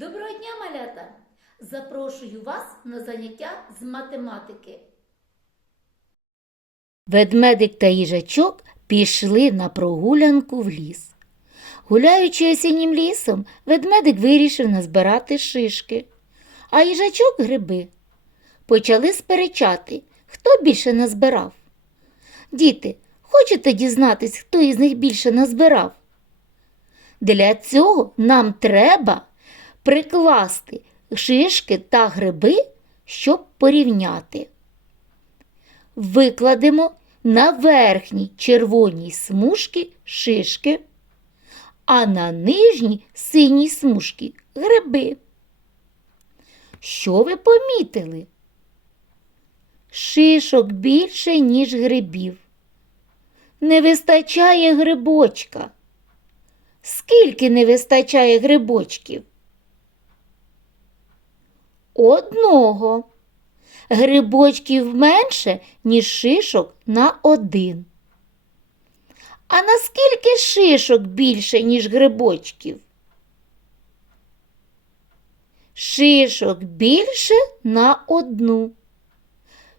Доброго дня, малята! Запрошую вас на заняття з математики. Ведмедик та їжачок пішли на прогулянку в ліс. Гуляючи осіннім лісом, ведмедик вирішив назбирати шишки, а їжачок гриби. Почали сперечати, хто більше назбирав. Діти, хочете дізнатись, хто із них більше назбирав? Для цього нам треба прикласти шишки та гриби, щоб порівняти. Викладемо на верхній червоній смужці шишки, а на нижній синій смужці гриби. Що ви помітили? Шишок більше, ніж грибів. Не вистачає грибочка. Скільки не вистачає грибочків? Одного. Грибочків менше, ніж шишок на один. А наскільки шишок більше, ніж грибочків? Шишок більше на одну.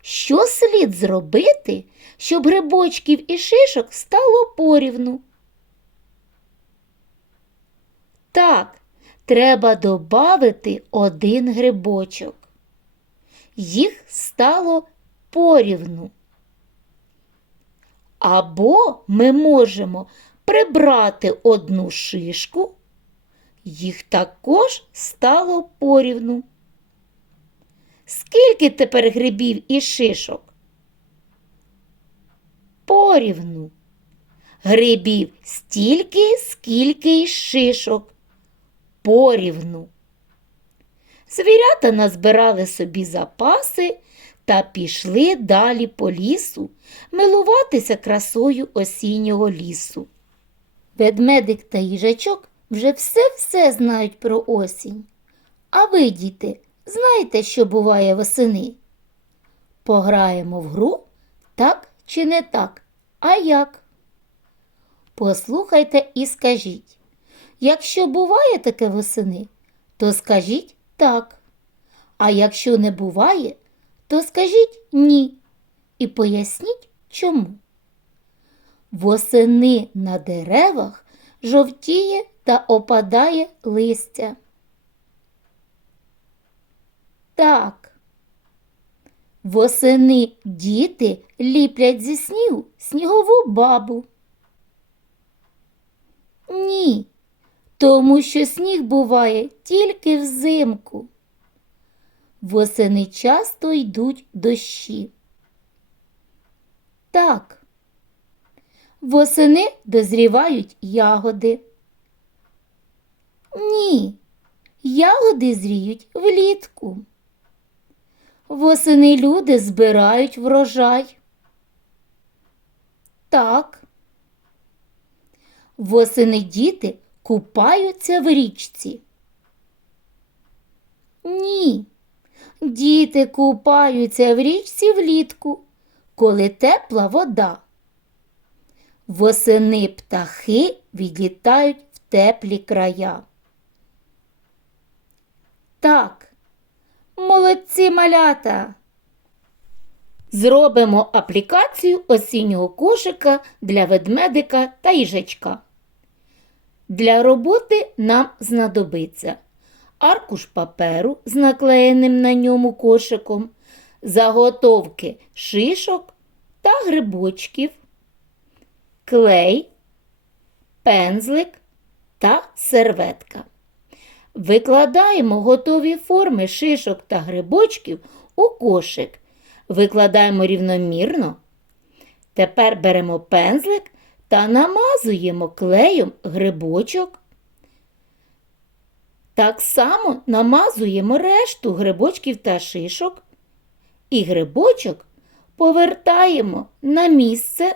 Що слід зробити, щоб грибочків і шишок стало порівну? Так, треба додати один грибочок. Їх стало порівну. Або ми можемо прибрати одну шишку, їх також стало порівну. Скільки тепер грибів і шишок? Порівну. Грибів стільки, скільки й шишок. Порівну. Звірята назбирали собі запаси та пішли далі по лісу милуватися красою осіннього лісу. Ведмедик та їжачок вже все-все знають про осінь. А ви, діти, знаєте, що буває восени? Пограємо в гру так чи не так, а як? Послухайте і скажіть. Якщо буває таке восени, то скажіть так. А якщо не буває, то скажіть ні. І поясніть чому. Восени на деревах жовтіє та опадає листя. Так. Восени діти ліплять зі снігу снігову бабу. Ні, тому що сніг буває тільки взимку. Восени часто йдуть дощі. Так. Восени дозрівають ягоди. Ні, ягоди зріють влітку. Восени люди збирають врожай. Так. Восени діти купаються в річці. Ні. Діти купаються в річці влітку, коли тепла вода. Восени птахи відлітають в теплі края. Так, молодці малята. Зробимо аплікацію осіннього кошика для ведмедика та їжачка. Для роботи нам знадобиться аркуш паперу з наклеєним на ньому кошиком, заготовки шишок та грибочків, клей, пензлик та серветка. Викладаємо готові форми шишок та грибочків у кошик. Викладаємо рівномірно. Тепер беремо пензлик та намазуємо клеєм грибочок. Так само намазуємо решту грибочків та шишок і грибочок повертаємо на місце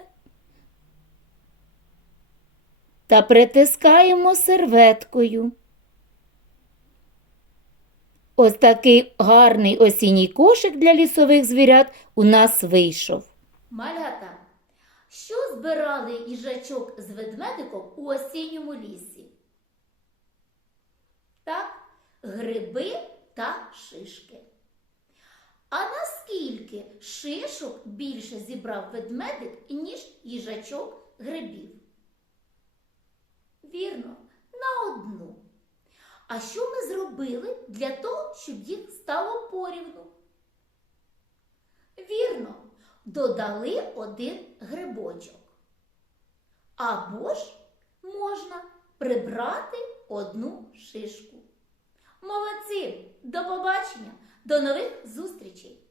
та притискаємо серветкою. Ось такий гарний осінній кошик для лісових звірят у нас вийшов. Малята, що збирали їжачок з ведмедиком у осінньому лісі? Так, гриби та шишки. А наскільки шишок більше зібрав ведмедик, ніж їжачок грибів? Вірно, на одну. А що ми зробили для того, щоб їх стало порівну? Вірно, додали один грибочок. Або ж можна прибрати одну шишку. Молодці! До побачення! До нових зустрічей!